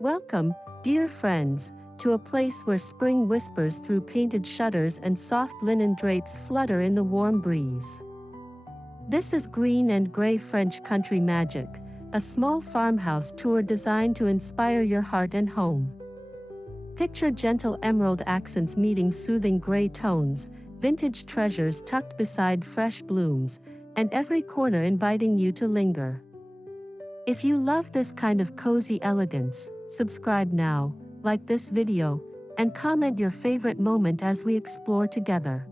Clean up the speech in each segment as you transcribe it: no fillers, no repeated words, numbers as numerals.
Welcome, dear friends, to a place where spring whispers through painted shutters and soft linen drapes flutter in the warm breeze. This is Green and Grey French Country Magic, a small farmhouse tour designed to inspire your heart and home. Picture gentle emerald accents meeting soothing gray tones, vintage treasures tucked beside fresh blooms, and every corner inviting you to linger. If you love this kind of cozy elegance, subscribe now, like this video, and comment your favorite moment as we explore together.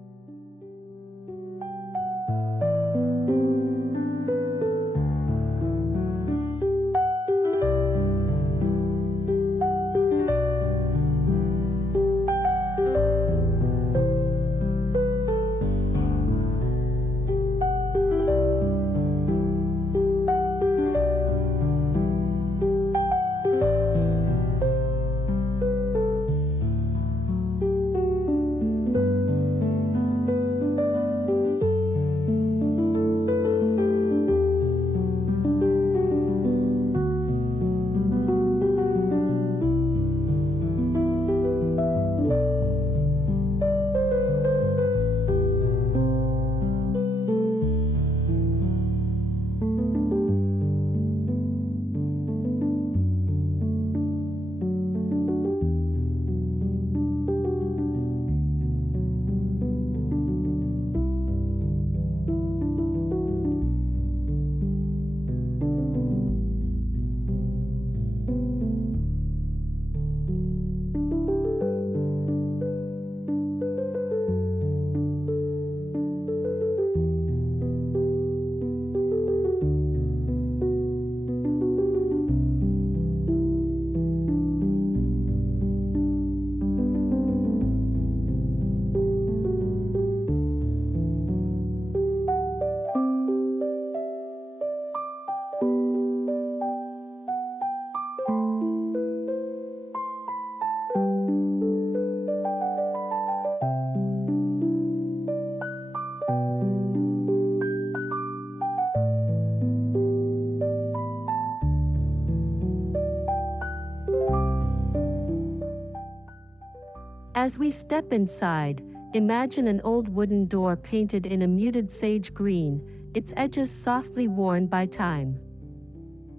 As we step inside, imagine an old wooden door painted in a muted sage green, its edges softly worn by time.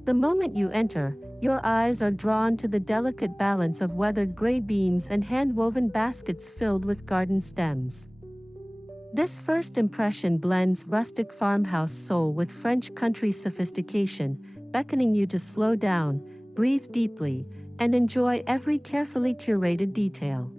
The moment you enter, your eyes are drawn to the delicate balance of weathered gray beams and hand-woven baskets filled with garden stems. This first impression blends rustic farmhouse soul with French country sophistication, beckoning you to slow down, breathe deeply, and enjoy every carefully curated detail.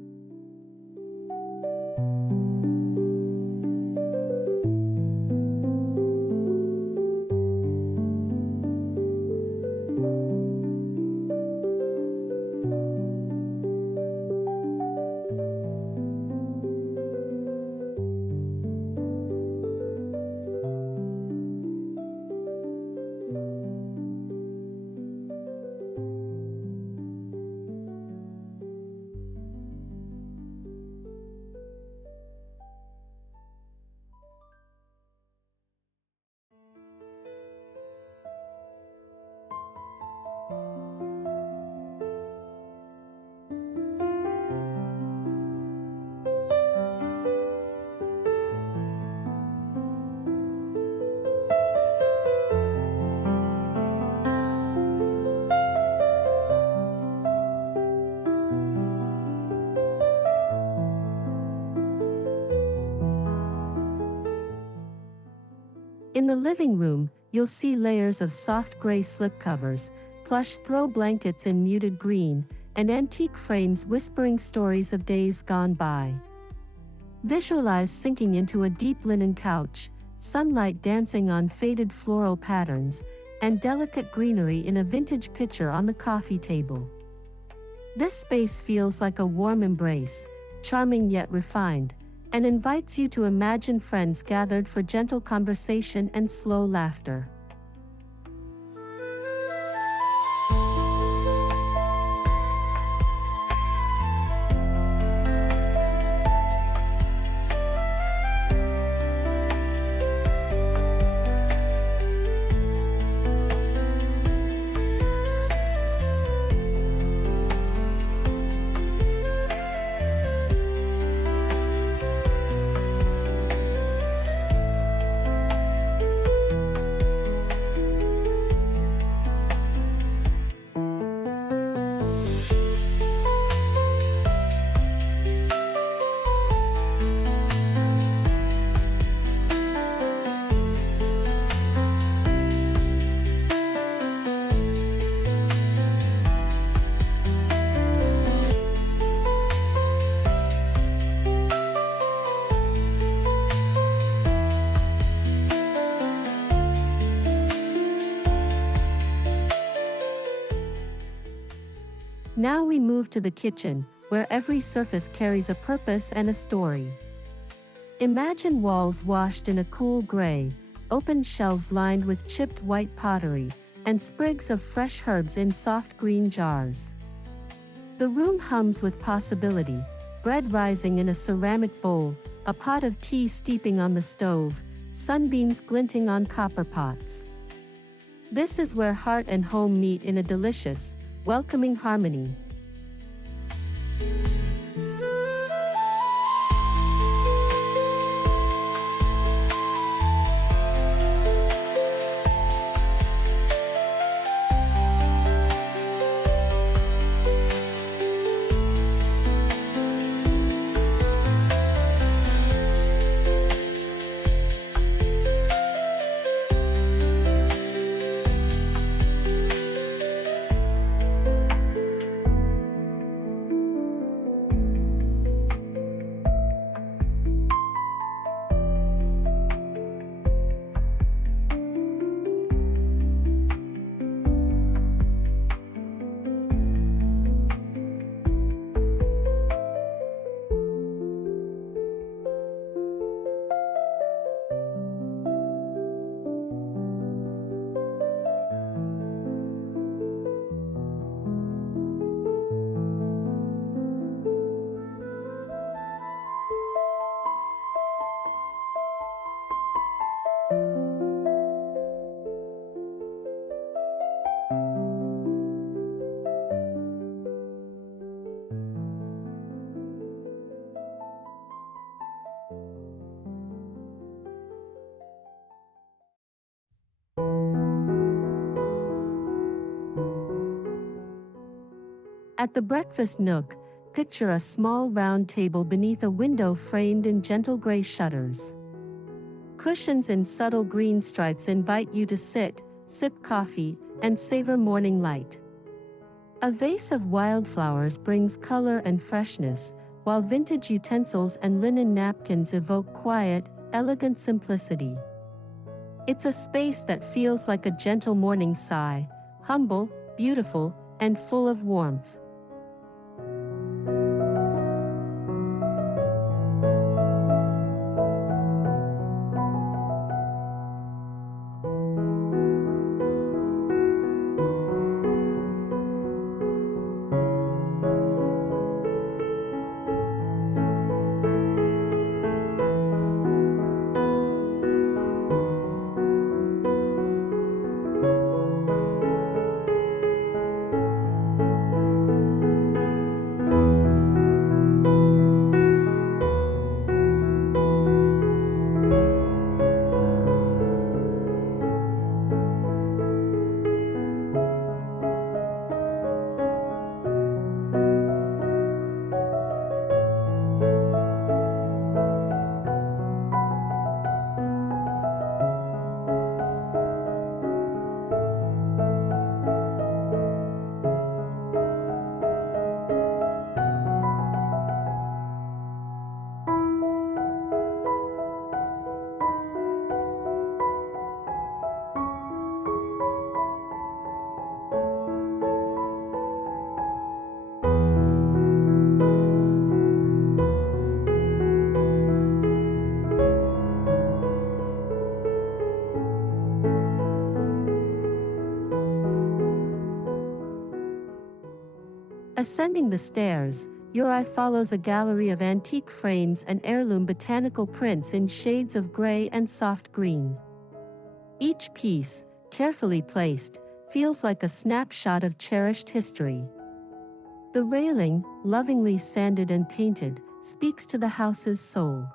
In the living room, you'll see layers of soft gray slipcovers, plush throw blankets in muted green, and antique frames whispering stories of days gone by. Visualize sinking into a deep linen couch, sunlight dancing on faded floral patterns, and delicate greenery in a vintage pitcher on the coffee table. This space feels like a warm embrace, charming yet refined, and invites you to imagine friends gathered for gentle conversation and slow laughter. Now we move to the kitchen, where every surface carries a purpose and a story. Imagine walls washed in a cool gray, open shelves lined with chipped white pottery, and sprigs of fresh herbs in soft green jars. The room hums with possibility, bread rising in a ceramic bowl, a pot of tea steeping on the stove, sunbeams glinting on copper pots. This is where heart and home meet in a delicious, welcoming harmony. At the breakfast nook, picture a small round table beneath a window framed in gentle gray shutters. Cushions in subtle green stripes invite you to sit, sip coffee, and savor morning light. A vase of wildflowers brings color and freshness, while vintage utensils and linen napkins evoke quiet, elegant simplicity. It's a space that feels like a gentle morning sigh, humble, beautiful, and full of warmth. Ascending the stairs, your eye follows a gallery of antique frames and heirloom botanical prints in shades of gray and soft green. Each piece, carefully placed, feels like a snapshot of cherished history. The railing, lovingly sanded and painted, speaks to the house's soul.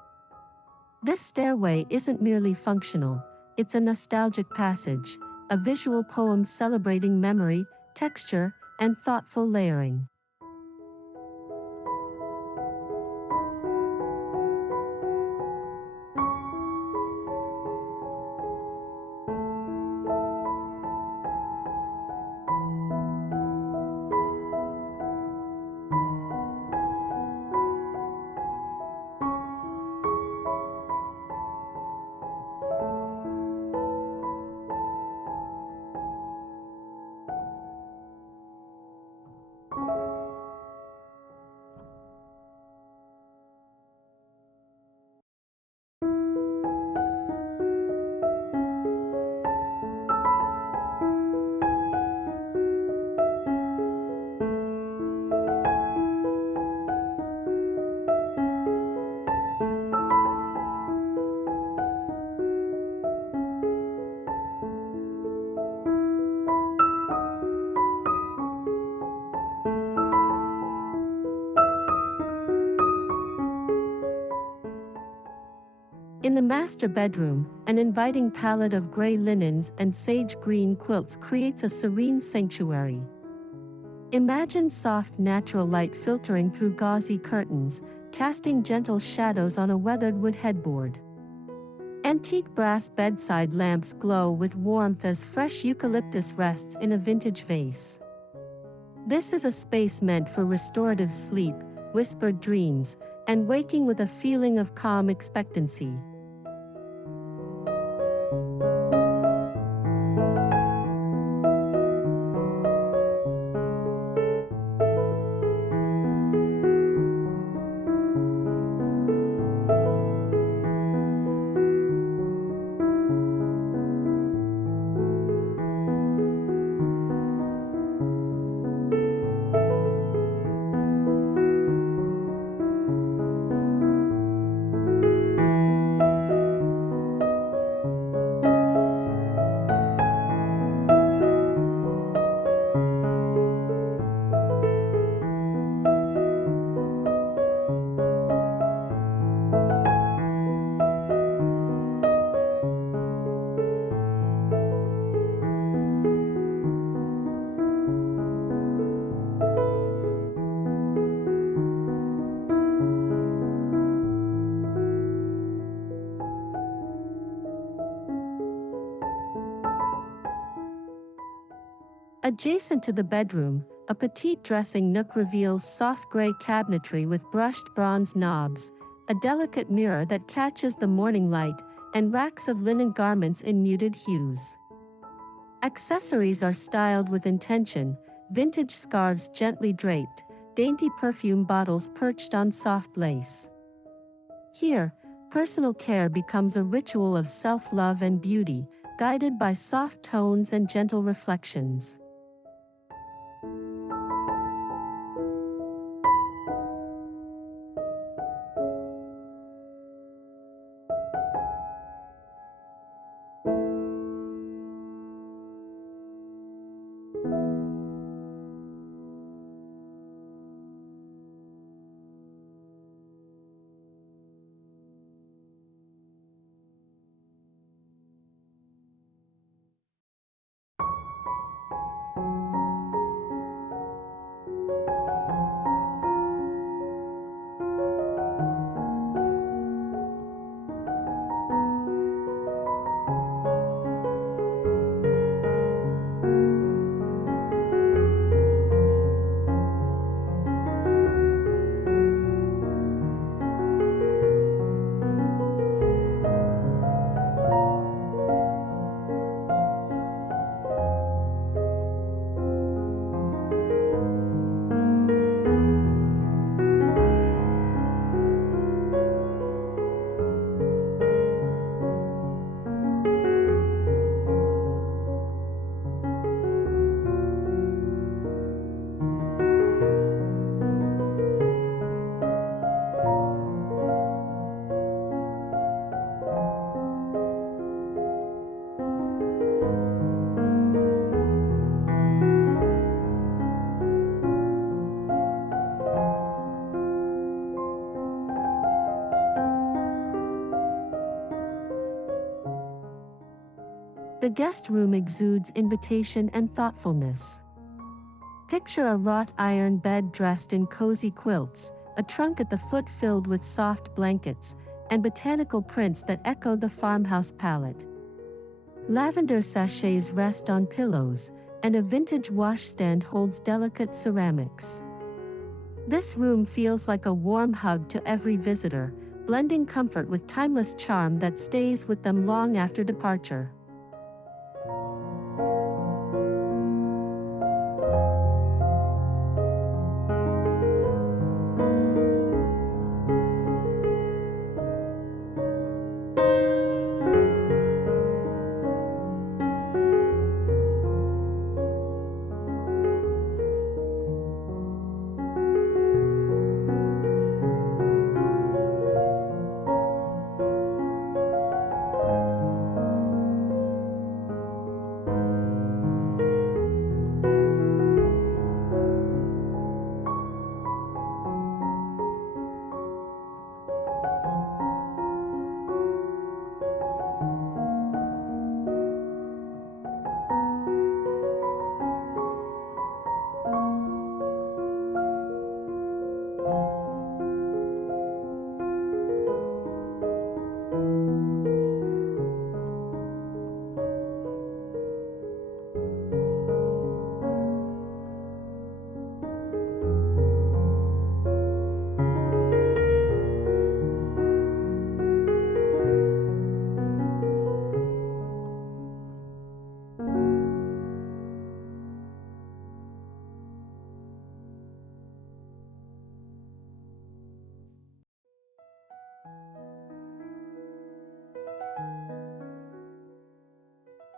This stairway isn't merely functional, it's a nostalgic passage, a visual poem celebrating memory, texture, and thoughtful layering. In the master bedroom, an inviting palette of gray linens and sage green quilts creates a serene sanctuary. Imagine soft natural light filtering through gauzy curtains, casting gentle shadows on a weathered wood headboard. Antique brass bedside lamps glow with warmth as fresh eucalyptus rests in a vintage vase. This is a space meant for restorative sleep, whispered dreams, and waking with a feeling of calm expectancy. Adjacent to the bedroom, a petite dressing nook reveals soft gray cabinetry with brushed bronze knobs, a delicate mirror that catches the morning light, and racks of linen garments in muted hues. Accessories are styled with intention, vintage scarves gently draped, dainty perfume bottles perched on soft lace. Here, personal care becomes a ritual of self-love and beauty, guided by soft tones and gentle reflections. The guest room exudes invitation and thoughtfulness. Picture a wrought iron bed dressed in cozy quilts, a trunk at the foot filled with soft blankets, and botanical prints that echo the farmhouse palette. Lavender sachets rest on pillows, and a vintage washstand holds delicate ceramics. This room feels like a warm hug to every visitor, blending comfort with timeless charm that stays with them long after departure.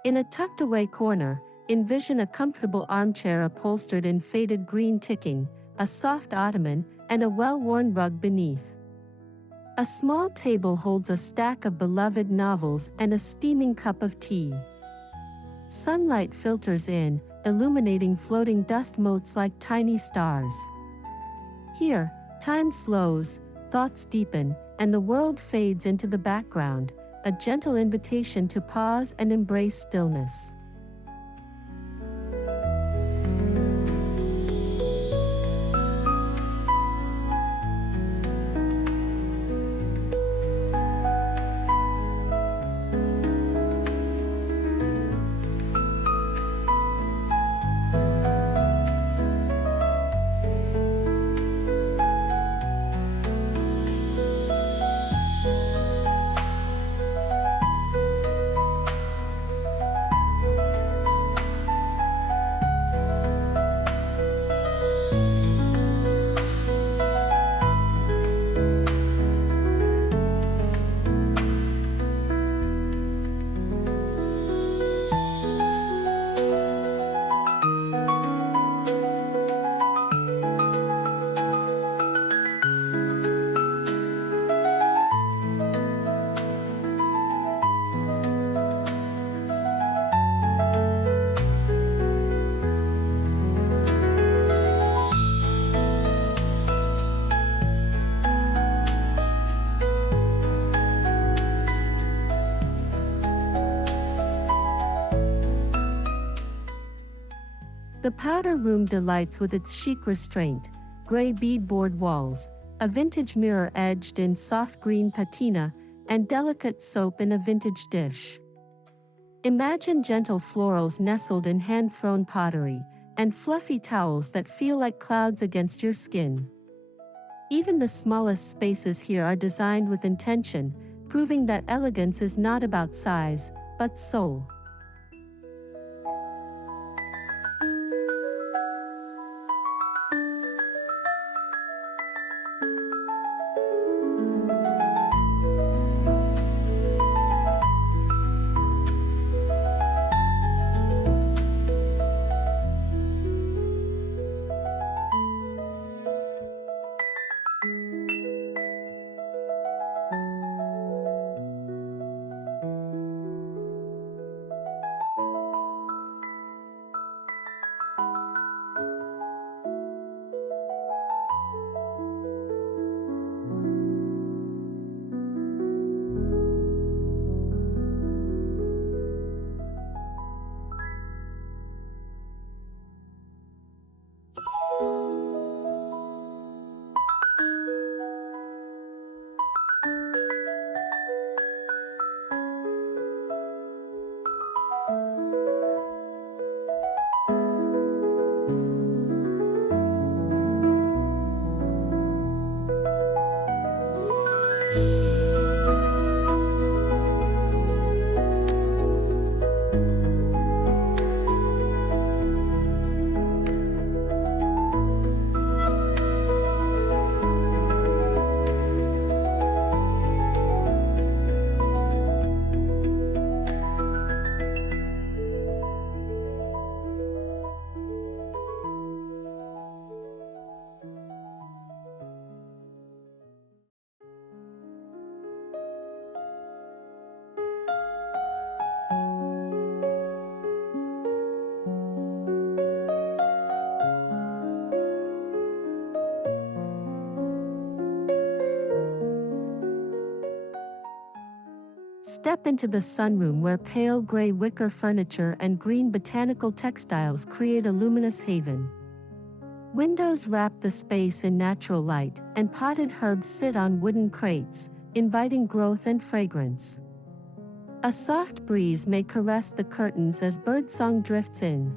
In a tucked-away corner, envision a comfortable armchair upholstered in faded green ticking, a soft ottoman, and a well-worn rug beneath. A small table holds a stack of beloved novels and a steaming cup of tea. Sunlight filters in, illuminating floating dust motes like tiny stars. Here, time slows, thoughts deepen, and the world fades into the background, a gentle invitation to pause and embrace stillness. The powder room delights with its chic restraint, gray beadboard walls, a vintage mirror edged in soft green patina, and delicate soap in a vintage dish. Imagine gentle florals nestled in hand-thrown pottery, and fluffy towels that feel like clouds against your skin. Even the smallest spaces here are designed with intention, proving that elegance is not about size, but soul. Step into the sunroom where pale gray wicker furniture and green botanical textiles create a luminous haven. Windows wrap the space in natural light, and potted herbs sit on wooden crates, inviting growth and fragrance. A soft breeze may caress the curtains as birdsong drifts in.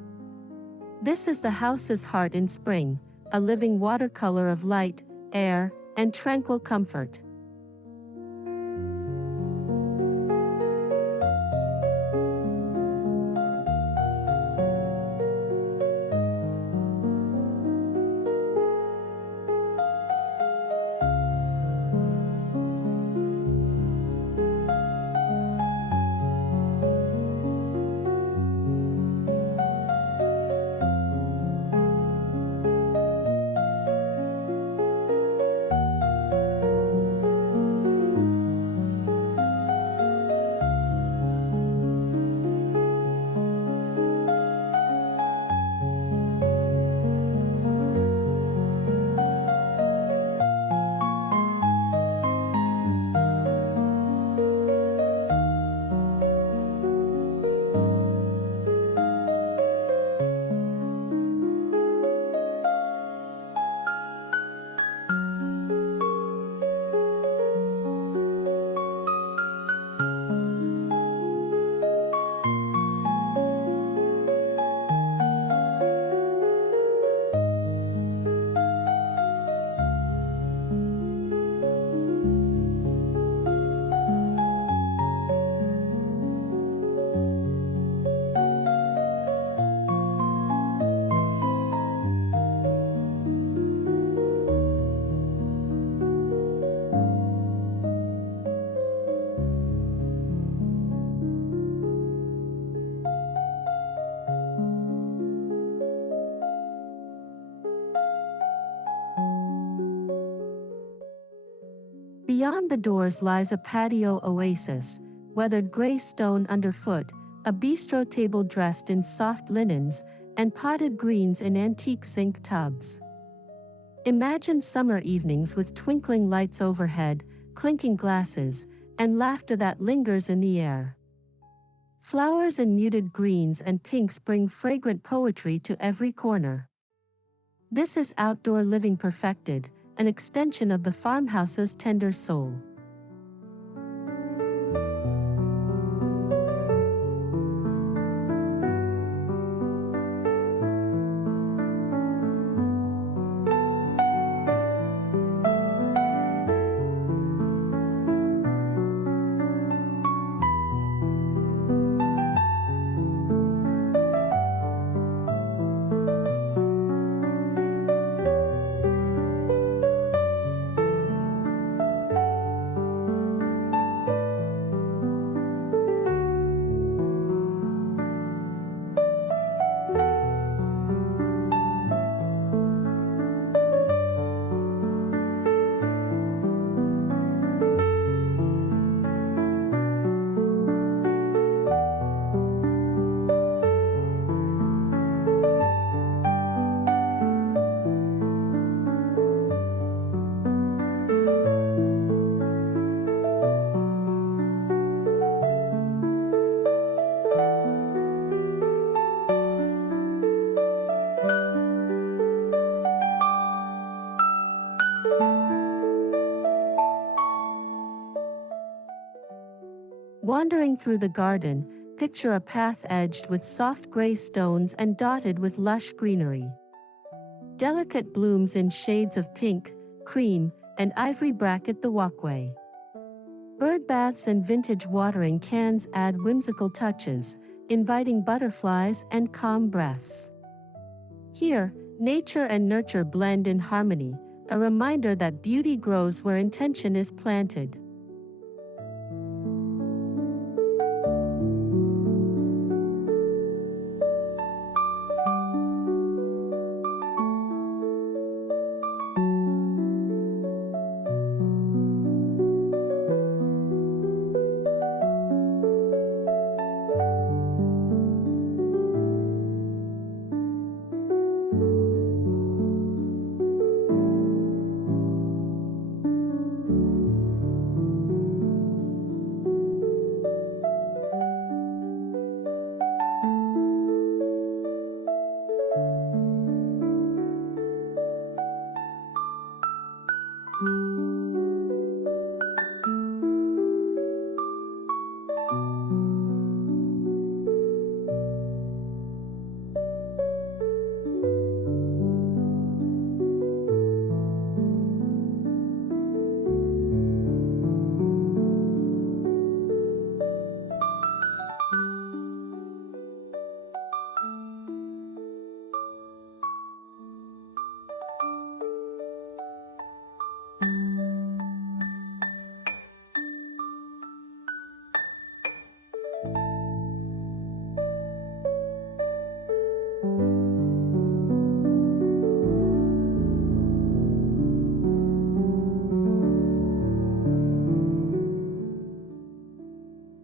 This is the house's heart in spring, a living watercolor of light, air, and tranquil comfort. Beyond the doors lies a patio oasis, weathered gray stone underfoot, a bistro table dressed in soft linens, and potted greens in antique zinc tubs. Imagine summer evenings with twinkling lights overhead, clinking glasses, and laughter that lingers in the air. Flowers in muted greens and pinks bring fragrant poetry to every corner. This is outdoor living perfected, an extension of the farmhouse's tender soul. Wandering through the garden, picture a path edged with soft gray stones and dotted with lush greenery. Delicate blooms in shades of pink, cream, and ivory bracket the walkway. Bird baths and vintage watering cans add whimsical touches, inviting butterflies and calm breaths. Here, nature and nurture blend in harmony, a reminder that beauty grows where intention is planted.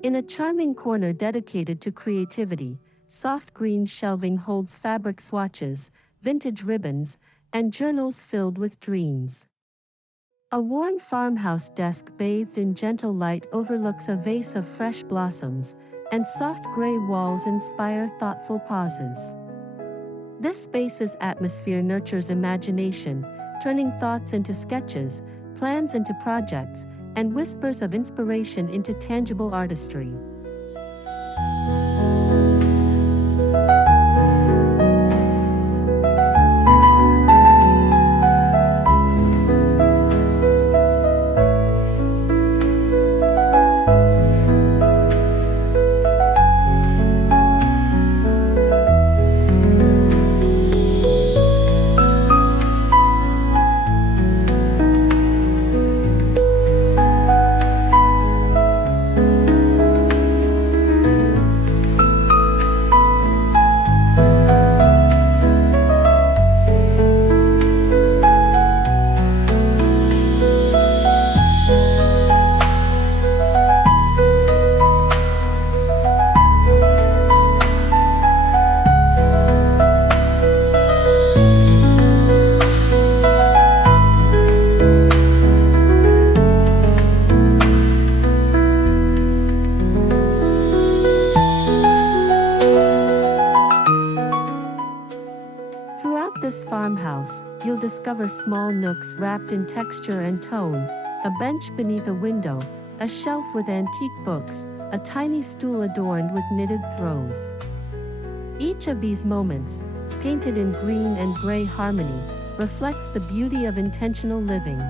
In a charming corner dedicated to creativity, soft green shelving holds fabric swatches, vintage ribbons, and journals filled with dreams. A worn farmhouse desk bathed in gentle light overlooks a vase of fresh blossoms, and soft gray walls inspire thoughtful pauses. This space's atmosphere nurtures imagination, turning thoughts into sketches, plans into projects, and whispers of inspiration into tangible artistry. this farmhouse, you'll discover small nooks wrapped in texture and tone, a bench beneath a window, a shelf with antique books, a tiny stool adorned with knitted throws. Each of these moments, painted in green and gray harmony, reflects the beauty of intentional living.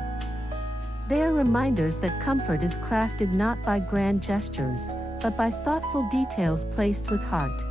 They are reminders that comfort is crafted not by grand gestures, but by thoughtful details placed with heart.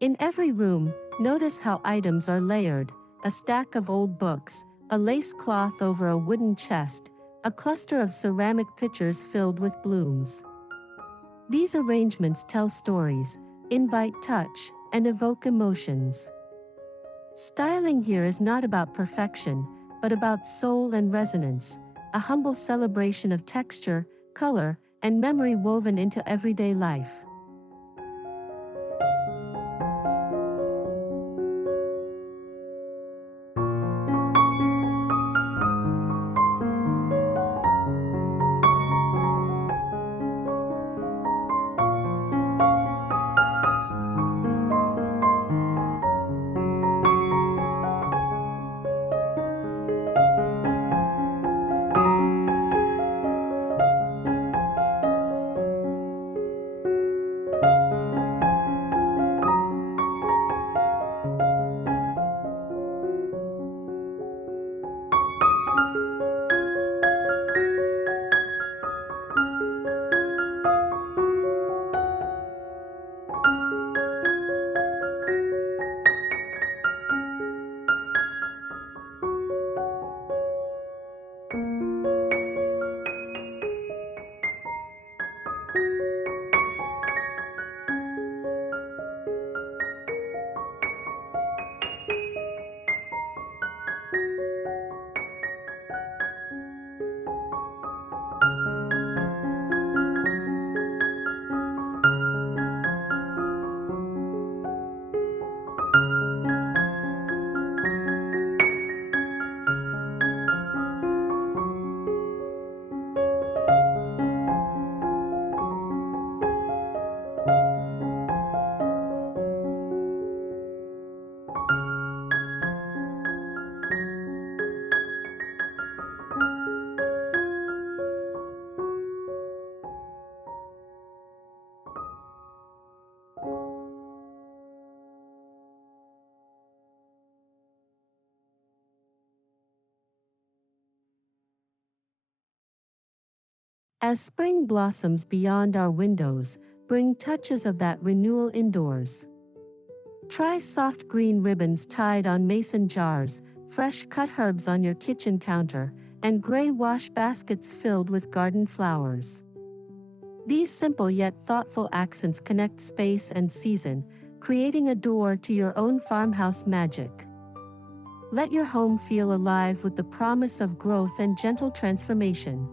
In every room, notice how items are layered: a stack of old books, a lace cloth over a wooden chest, a cluster of ceramic pitchers filled with blooms. These arrangements tell stories, invite touch, and evoke emotions. Styling here is not about perfection, but about soul and resonance, a humble celebration of texture, color, and memory woven into everyday life. As spring blossoms beyond our windows, bring touches of that renewal indoors. Try soft green ribbons tied on mason jars, fresh cut herbs on your kitchen counter, and gray wash baskets filled with garden flowers. These simple yet thoughtful accents connect space and season, creating a door to your own farmhouse magic. Let your home feel alive with the promise of growth and gentle transformation.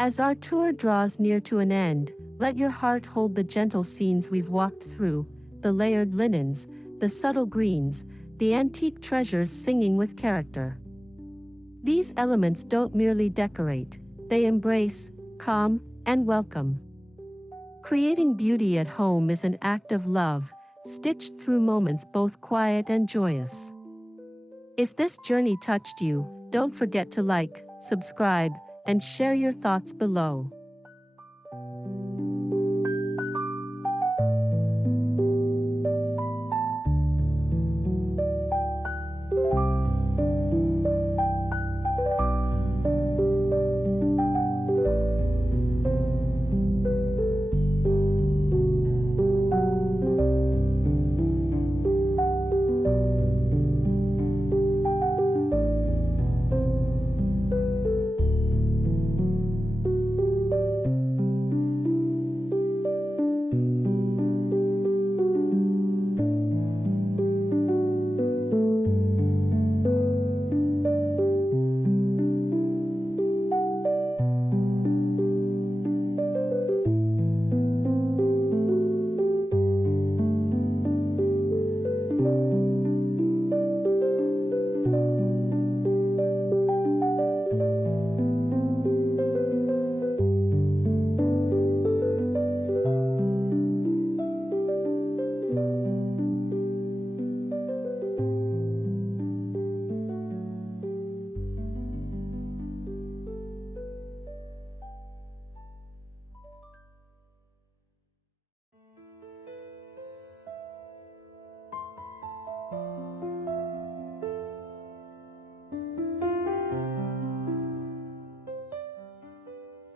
As our tour draws near to an end, let your heart hold the gentle scenes we've walked through, the layered linens, the subtle greens, the antique treasures singing with character. These elements don't merely decorate, they embrace, calm, and welcome. Creating beauty at home is an act of love, stitched through moments both quiet and joyous. If this journey touched you, don't forget to like, subscribe, and share your thoughts below.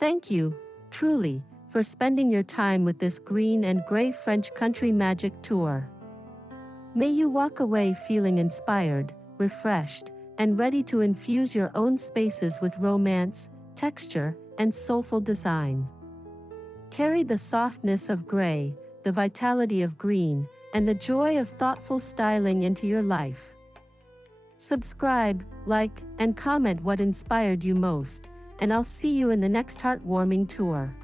Thank you, truly, for spending your time with this green and gray French country magic tour. May you walk away feeling inspired, refreshed, and ready to infuse your own spaces with romance, texture, and soulful design. Carry the softness of gray, the vitality of green, and the joy of thoughtful styling into your life. Subscribe, like, and comment what inspired you most, and I'll see you in the next heartwarming tour.